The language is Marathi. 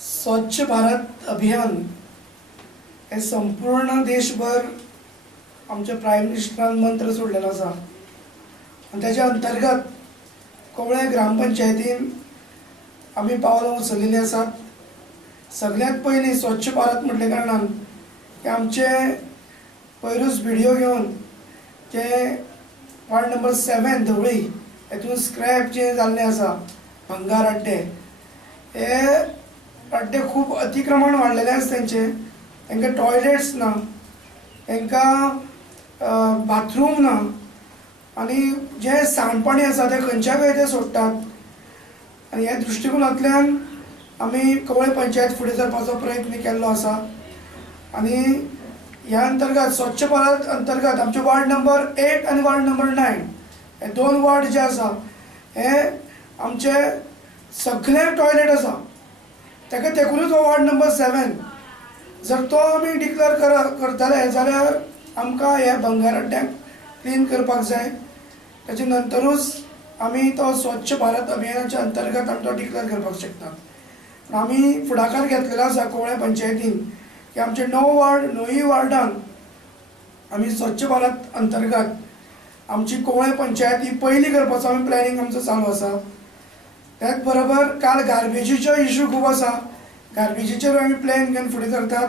स्वच्छ भारत अभियान हे संपूर्ण देशभर आमच्या प्राईम मिनिस्टरान मंत्र सोडलेलो आसा आणि त्याच्या अंतर्गत कोवळे ग्रामपंचायतीन आमी पावलां उचललेलीं आसात। सगळ्यात पयलीं स्वच्छ भारत म्हटले कारणान की आमचे पयरूच व्हिडिओ घेवन जे वार्ड नंबर 7 धवळी हेतून स्क्रॅप जे जाल्ले आसा भंगार अड्डे, हे अड्डे खूब अतिक्रमण वाडलेले आसा तांकां टॉयलेट्स ना, तांकां बाथरूम ना आनी जे सांडपाणी आसा ते खंयच्या खंय ते सोडटात। आनी ह्या दृश्टिकोनांतल्यान आमी कवळे पंचायत फुडें सरपाचो प्रयत्न केल्लो आसा आनी ह्या अंतर्गत स्वच्छ भारत अंतर्गत आमचे वार्ड नंबर 8 आनी वार्ड नंबर 9 हे दोन वार्ड जे आसा हे आमचे सगळे टॉयलेट आसा, ताका तेकुनूच हो वार्ड नंबर 7 जर तो आमी डिक्लेअर करतले जाल्यार आमकां हे भंगार अड्ड्यांक क्लीन करपाक जाय। ताचे नंतरूच आमी तो स्वच्छ भारत अभियानाच्या अंतर्गत आमी तो डिक्लेअर करपाक शकतात। आमी फुडाकार घेतलेलो आसा कवळे पंचायतीन की आमचे 9 वार्ड 9 वार्डान आमी स्वच्छ भारत अंतर्गत आमची कवळे पंचायत ही पयली करपाचो आमी प्लॅनिंग आमचो चालू आसा। त्याच बरोबर काल गार्बेजीचो इशू खूब आसा, गार्बेजीचेर आमी प्लॅन घेवन फुडें सरतात।